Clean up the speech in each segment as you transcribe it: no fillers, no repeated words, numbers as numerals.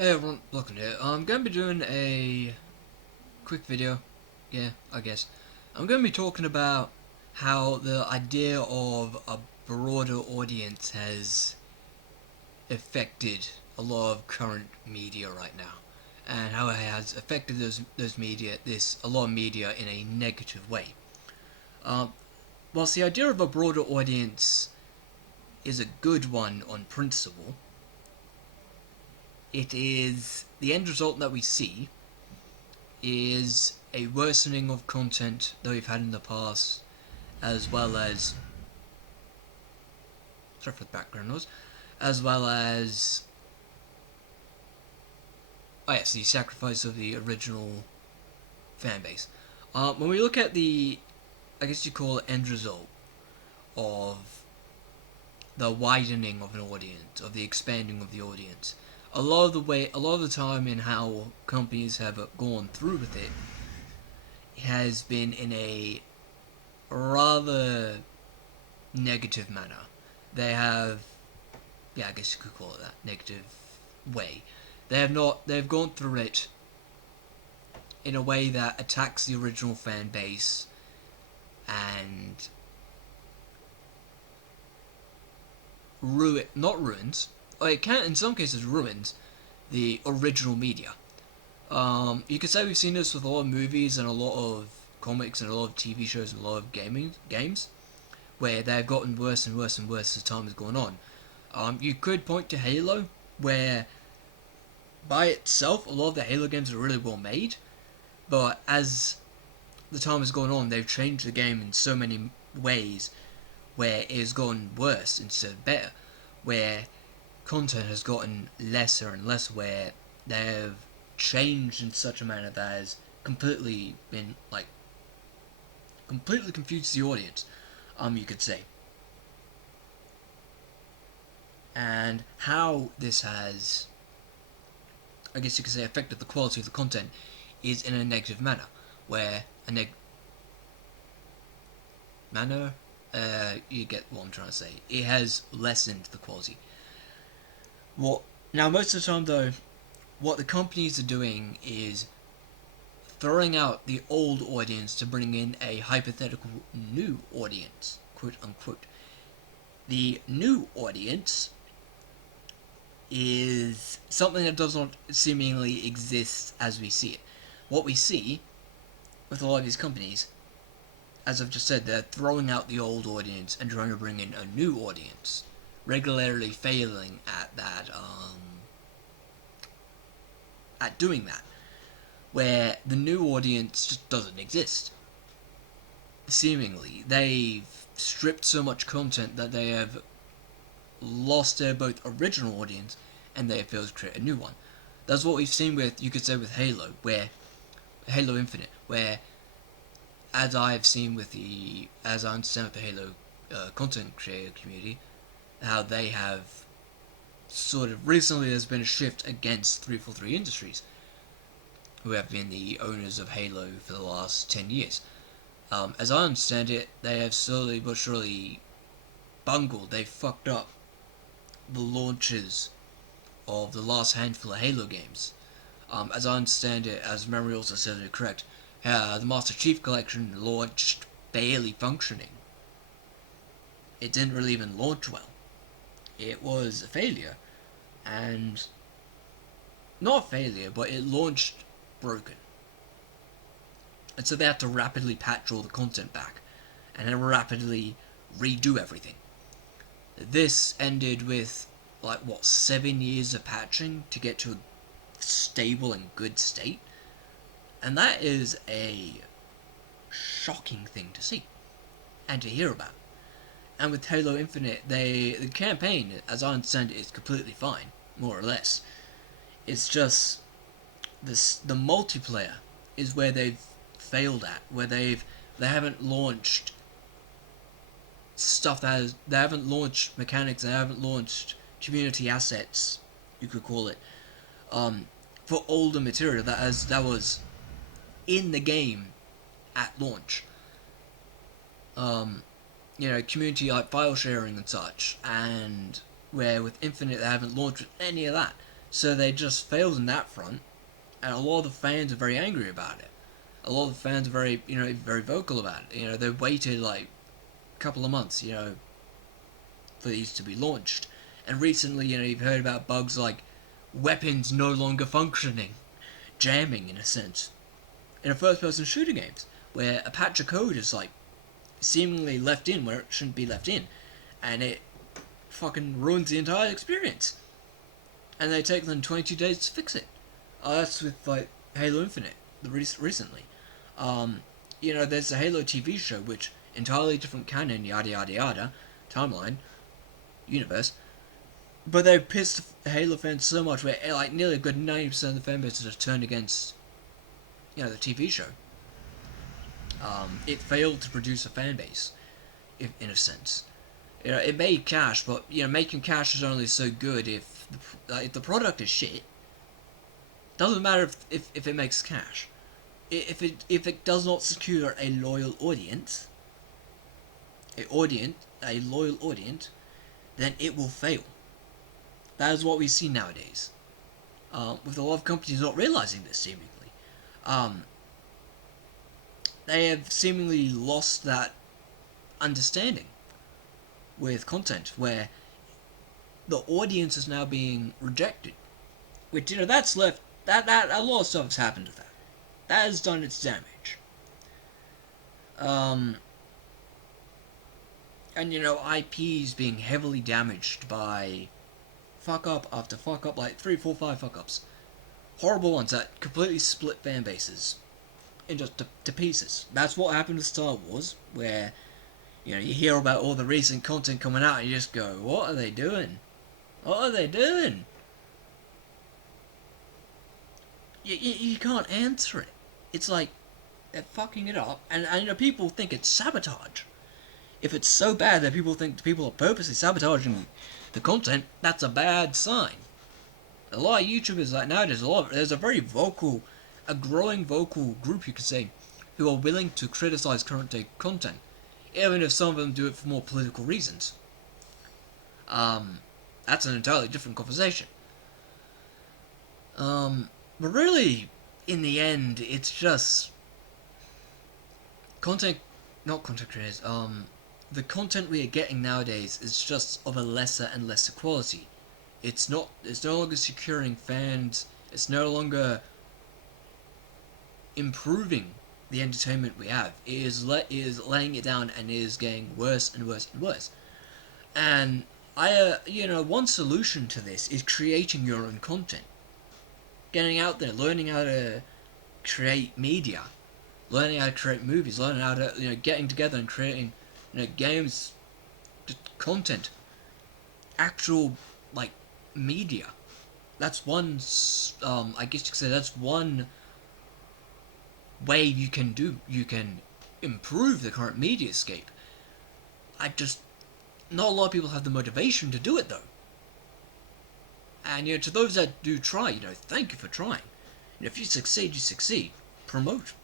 Hey everyone, welcome here. I'm going to be doing a quick video. Yeah, I guess. I'm going to be talking about how the idea of a broader audience has affected a lot of current media right now, and how it has affected a lot of media in a negative way. Um, whilst the idea of a broader audience is a good one on principle, it is the end result that we see is a worsening of content that we've had in the past, as well as sorry for the background noise, as well as the sacrifice of the original fan base. When we look at the, I guess you call it end result of the widening of an audience, of the expanding of the audience, a lot of the time in how companies have gone through with it has been in a rather negative manner. They have, yeah, I guess you could call it that, negative way. They've gone through it in a way that attacks the original fan base and not ruins, or it can in some cases ruins the original media. You could say we've seen this with a lot of movies and a lot of comics and a lot of TV shows and a lot of games, where they've gotten worse and worse and worse as time has gone on. You could point to Halo, where by itself a lot of the Halo games are really well made, but as the time has gone on, they've changed the game in so many ways where it has gotten worse instead of better, where content has gotten lesser and less, where they've changed in such a manner that has completely confused the audience, you could say. And how this has, I guess you could say, affected the quality of the content is in a negative manner, where you get what I'm trying to say. It has lessened the quality. What now? Most of the time, though, what the companies are doing is throwing out the old audience to bring in a hypothetical new audience, quote unquote. The new audience is something that does not seemingly exist as we see it. What we see with a lot of these companies, as I've just said, they're throwing out the old audience and trying to bring in a new audience, regularly failing at that, at doing that, where the new audience just doesn't exist. Seemingly, they've stripped so much content that they have lost their both original audience and they have failed to create a new one. That's what we've seen with, you could say, with Halo, where Halo Infinite, where as I've seen with as I understand with the Halo content creator community, how they have sort of recently there's been a shift against 343 Industries, who have been the owners of Halo for the last 10 years. As I understand it, they have slowly but surely bungled, they fucked up the launches of the last handful of Halo games. As I understand it, as memory also says it correct, the Master Chief Collection launched barely functioning. It didn't really even launch well. It was a failure, and not a failure, but it launched broken. And so they had to rapidly patch all the content back, and then rapidly redo everything. This ended with, 7 years of patching to get to a stable and good state? And that is a shocking thing to see and to hear about. And with Halo Infinite, the campaign, as I understand it, is completely fine, more or less. It's just the multiplayer is where they've failed at, where they haven't launched stuff they haven't launched mechanics, they haven't launched community assets, you could call it, for older material that was in the game at launch. Community like file sharing and such, and where with Infinite they haven't launched with any of that. So they just failed in that front, and a lot of the fans are very angry about it. A lot of the fans are very, very vocal about it. They waited like a couple of months, for these to be launched. And recently, you've heard about bugs like weapons no longer functioning, jamming in a sense, in a first-person shooter games, where a patch of code is like seemingly left in where it shouldn't be left in, and it fucking ruins the entire experience. And they take them 22 days to fix it. That's with like Halo Infinite recently. There's the Halo TV show, which entirely different canon, yada yada yada, timeline, universe. But they pissed Halo fans so much where like nearly a good 90% of the fan base has turned against, the TV show. It failed to produce a fan base, in a sense. It made cash, but making cash is only so good if the product is shit. Doesn't matter if it makes cash. If it does not secure a loyal audience, a loyal audience, then it will fail. That is what we see nowadays. With a lot of companies not realizing this, seemingly. They have seemingly lost that understanding with content, where the audience is now being rejected. Which, that's left, that a lot of stuff has happened to that. That has done its damage. And IPs being heavily damaged by fuck up after fuck up, like 3, 4, 5 fuck ups. Horrible ones that completely split fan bases into to pieces. That's what happened with Star Wars, where you hear about all the recent content coming out and you just go, what are they doing? What are they doing? You can't answer it. It's like they're fucking it up, and people think it's sabotage. If it's so bad that people think people are purposely sabotaging the content, that's a bad sign. A lot of YouTubers like nowadays, there's a growing vocal group, you could say, who are willing to criticize current day content, even if some of them do it for more political reasons. That's an entirely different conversation. But really, in the end, it's just not content creators. The content we are getting nowadays is just of a lesser and lesser quality. It's no longer securing fans. It's no longer improving the entertainment we have. It is laying it down, and it is getting worse and worse and worse. And one solution to this is creating your own content. Getting out there, learning how to create media, learning how to create movies, learning how to, getting together and creating, games, content, actual, like, media. That's one, I guess you could say that's one way you can improve the current mediascape. Not a lot of people have the motivation to do it, though. And, to those that do try, thank you for trying. If you succeed, you succeed. Promote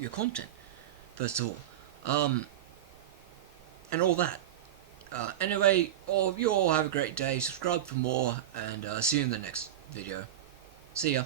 your content, first of all. And all that. Anyway, you all have a great day. Subscribe for more, and see you in the next video. See ya.